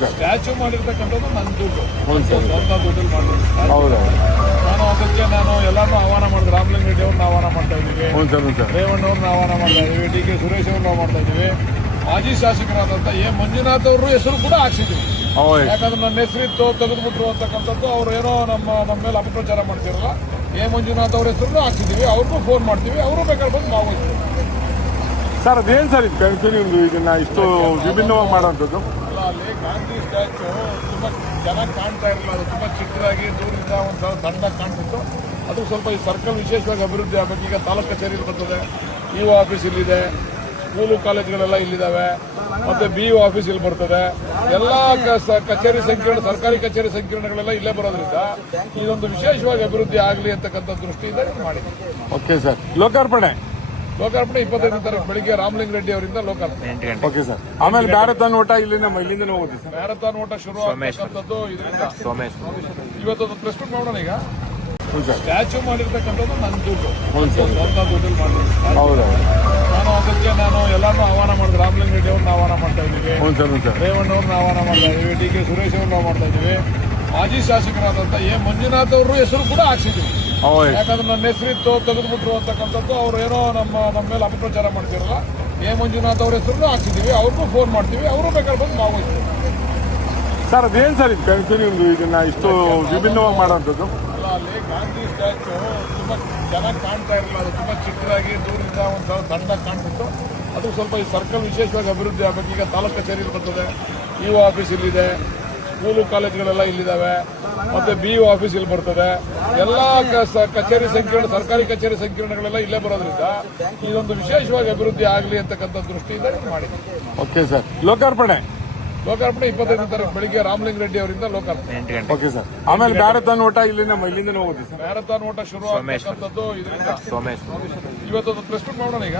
Sir. Statue ಮಾಡಿರ್ತಕ್ಕಂಥದ್ದು ನನ್ನ ದುಡ್ಡು, ಸರ್. ಸ್ವಂತ ದುಡ್ಡಲ್ಲಿ ಮಾಡಿರ್ತೀನಿ. ಹೌದಾ? ನಾನು ಎಲ್ಲಾನು ಆಹ್ವಾನ ಮಾಡಿದ್ರು. ರಾಮಲಿಂಗ ರೆಡ್ಡಿ ಅವ್ರನ್ನ ಆಹ್ವಾನ ಮಾಡ್ತಾ ಇದ್ದೀವಿ, ಸರ್. ರೇವಣ್ಣವ್ರನ್ನ ಆಹ್ವಾನ ಮಾಡ್ತಾ ಇದೀವಿ, ಡಿ ಕೆ ಸುರೇಶ್ ಅವ್ರನ್ನ ಮಾಡ್ತಾ ಇದೀವಿ. ಮಾಜಿ ಶಾಸಕರಾದಂತ ಮಂಜುನಾಥ್ ಅವರು ಹೆಸರು ಕೂಡ ಹಾಕ್ಸಿದ್ವಿ. ಯಾಕಂದ್ರೆ ನನ್ನ ಹೆಸರಿತ್ತು ತೆಗೆದುಬಿಟ್ರು ಅಂತಕ್ಕಂಥದ್ದು ಅವ್ರು ಏನೋ ನಮ್ಮ ಮೇಲೆ ಅಪಪ್ರಚಾರ ಮಾಡ್ತಿರಲ್ಲ. ಮಂಜುನಾಥ್ ಅವ್ರ ಹೆಸರು ಹಾಕ್ಸಿದೀವಿ. ಅವ್ರಿಗೂ ಫೋನ್ ಮಾಡ್ತೀವಿ, ಅವರು ಬೇಕಾದ್ರೆ ಬಂದು ಭಾಗವಹಿಸ್ತೀವಿ. ಸರ್ ಅದೇನು ಸರ್ ಇದು ಕನ್ಫ್ಯೂನಿಂಗ್ ಇದನ್ನ ಇಷ್ಟು ವಿಭಿನ್ನವಾಗಿ ಮಾಡೋಂಥದ್ದು? ಅಲ್ಲ, ಅಲ್ಲಿ ಗಾಂಧಿ ಸ್ಟ್ಯಾಚ್ಯೂ ತುಂಬಾ ಚೆನ್ನಾಗಿ ಕಾಣ್ತಾ ಇರಲಿಲ್ಲ. ಅದು ತುಂಬಾ ಚಿಕ್ಕದಾಗಿ ದೂರದಿಂದ ಒಂದು ಸಣ್ಣದಾಗಿ ಕಾಣ್ತಿತ್ತು. ಅದು ಸ್ವಲ್ಪ ಈ ಸರ್ಕಲ್ ವಿಶೇಷವಾಗಿ ಅಭಿವೃದ್ಧಿ ಆಗಬೇಕು. ಈಗ ತಾಲೂಕು ಕಚೇರಿ ಬರ್ತದೆ, ಇಒ ಆಫೀಸ್ ಇಲ್ಲಿದೆ, ಸ್ಕೂಲು ಕಾಲೇಜುಗಳೆಲ್ಲ ಇಲ್ಲಿದ್ದಾವೆ, ಮತ್ತೆ ಬಿಇಒ ಆಫೀಸ್ ಇಲ್ಲಿ ಬರ್ತದೆ. ಎಲ್ಲಾ ಕಚೇರಿ ಸಂಕೀರ್ಣ, ಸರ್ಕಾರಿ ಕಚೇರಿ ಸಂಕೀರ್ಣಗಳೆಲ್ಲ ಇಲ್ಲೇ ಬರೋದ್ರಿಂದ ಇದೊಂದು ವಿಶೇಷವಾಗಿ ಅಭಿವೃದ್ಧಿ ಆಗಲಿ ಅಂತಕ್ಕಂಥ ದೃಷ್ಟಿಯಿಂದ ಮಾಡಿದ್ವಿ. Okay sir. ಲೋಕಾರ್ಪಣೆ 25ನೇ ತಾರೀಕು ಬೆಳಿಗ್ಗೆ ರಾಮಲಿಂಗ ರೆಡ್ಡಿ ಅವರಿಂದ ಲೋಕಾರ್ಪಣೆ. Okay sir. ಆಮೇಲೆ ಮ್ಯಾರಥಾನ್ ಓಟ ಇಲ್ಲಿಂದ ಹೋಗುತ್ತೆ ಸರ್. ಮ್ಯಾರಥಾನ್ ಓಟ ಶುರು ಆಗ್ತಕ್ಕಂಥದ್ದು ಇದರಿಂದ. ಇವತ್ತೊಂದು ಪ್ರೆಸ್ ಮೀಟ್ ಮಾಡೋಣ. ಈಗ ಸ್ಟ್ಯಾಚ್ಯೂ ಮಾಡಿರ್ತಕ್ಕಂಥದ್ದು ನನ್ನ ದುಡ್ಡು, ಸ್ವಂತ ದುಡ್ಡಲ್ಲಿ ಮಾಡಿರ್ತೀನಿ. ಹೌದಾ? ನಾನು ಎಲ್ಲಾನು ಆಹ್ವಾನ ಮಾಡಿದ್ರು. ರಾಮಲಿಂಗ ರೆಡ್ಡಿ ಅವ್ರನ್ನ ಆಹ್ವಾನ ಮಾಡ್ತಾ ಇದ್ದೀವಿ, ರೇವಣ್ಣವ್ರನ್ನ ಆಹ್ವಾನ ಮಾಡ್ತಾ ಇದೀವಿ, ಡಿ ಕೆ ಸುರೇಶ್ ಅವ್ರನ್ನ ಮಾಡ್ತಾ ಇದೀವಿ. ಮಾಜಿ ಶಾಸಕರಾದಂತ ಮಂಜುನಾಥ್ ಅವರು ಹೆಸರು ಕೂಡ ಹಾಕ್ಸಿದ್ವಿ. ಯಾಕಂದ್ರೆ ನನ್ನ ಹೆಸರಿತ್ತು ತೆಗೆದುಬಿಟ್ರು ಅಂತಕ್ಕಂಥದ್ದು ಅವ್ರು ಏನೋ ನಮ್ಮ ಮೇಲೆ ಅಪಪ್ರಚಾರ ಮಾಡ್ತಿರಲ್ಲ. ಮಂಜುನಾಥ್ ಅವ್ರ ಹೆಸರು ಹಾಕ್ಸಿದೀವಿ. ಅವ್ರಿಗೂ ಫೋನ್ ಮಾಡ್ತೀವಿ, ಅವರು ಬೇಕಾದ್ರೆ ಬಂದು ಭಾಗವಹಿಸ್ತೀವಿ. ಸರ್ ಅದೇನು ಸರ್ ಇದು ಕನ್ಫ್ಯೂನಿಂಗ್ ಇದನ್ನ ಇಷ್ಟು ವಿಭಿನ್ನವಾಗಿ ಮಾಡೋಂಥದ್ದು? ಅಲ್ಲ, ಅಲ್ಲಿ ಗಾಂಧಿ ಸ್ಟ್ಯಾಚ್ಯೂ ತುಂಬಾ ಚೆನ್ನಾಗಿ ಕಾಣ್ತಾ ಇರಲಿಲ್ಲ. ಅದು ತುಂಬಾ ಚಿಕ್ಕದಾಗಿ ದೂರದಿಂದ ಒಂದು ಸಣ್ಣದಾಗಿ ಕಾಣ್ತಿತ್ತು. ಅದು ಸ್ವಲ್ಪ ಈ ಸರ್ಕಲ್ ವಿಶೇಷವಾಗಿ ಅಭಿವೃದ್ಧಿ ಆಗಬೇಕು. ಈಗ ತಾಲೂಕು ಕಚೇರಿ ಬರ್ತದೆ, ಇಒ ಆಫೀಸ್ ಇಲ್ಲಿದೆ, ಸ್ಕೂಲು ಕಾಲೇಜುಗಳೆಲ್ಲ ಇಲ್ಲಿದ್ದಾವೆ, ಮತ್ತೆ ಬಿಇಒ ಆಫೀಸ್ ಇಲ್ಲಿ ಬರ್ತದೆ. ಎಲ್ಲಾ ಕಚೇರಿ ಸಂಕೀರ್ಣ, ಸರ್ಕಾರಿ ಕಚೇರಿ ಸಂಕೀರ್ಣಗಳೆಲ್ಲ ಇಲ್ಲೇ ಬರೋದ್ರಿಂದ ಇದೊಂದು ವಿಶೇಷವಾಗಿ ಅಭಿವೃದ್ಧಿ ಆಗಲಿ ಅಂತಕ್ಕಂಥ ದೃಷ್ಟಿಯಿಂದ ಮಾಡಿದ್ವಿ. Okay sir. ಲೋಕಾರ್ಪಣೆ 25ನೇ ತಾರೀಕು ಬೆಳಿಗ್ಗೆ ರಾಮಲಿಂಗ ರೆಡ್ಡಿ ಅವರಿಂದ ಲೋಕಾರ್ಪಣೆ. Okay sir. ಆಮೇಲೆ ಮ್ಯಾರಥಾನ್ ಓಟ ಇಲ್ಲಿಂದ ಹೋಗುತ್ತೆ ಸರ್. ಮ್ಯಾರಥಾನ್ ಓಟ ಶುರು ಆಗ್ತಕ್ಕಂಥದ್ದು ಇದರಿಂದ. ಇವತ್ತೊಂದು ಪ್ರೆಸ್ ಮೀಟ್ ಮಾಡೋಣ. ಈಗ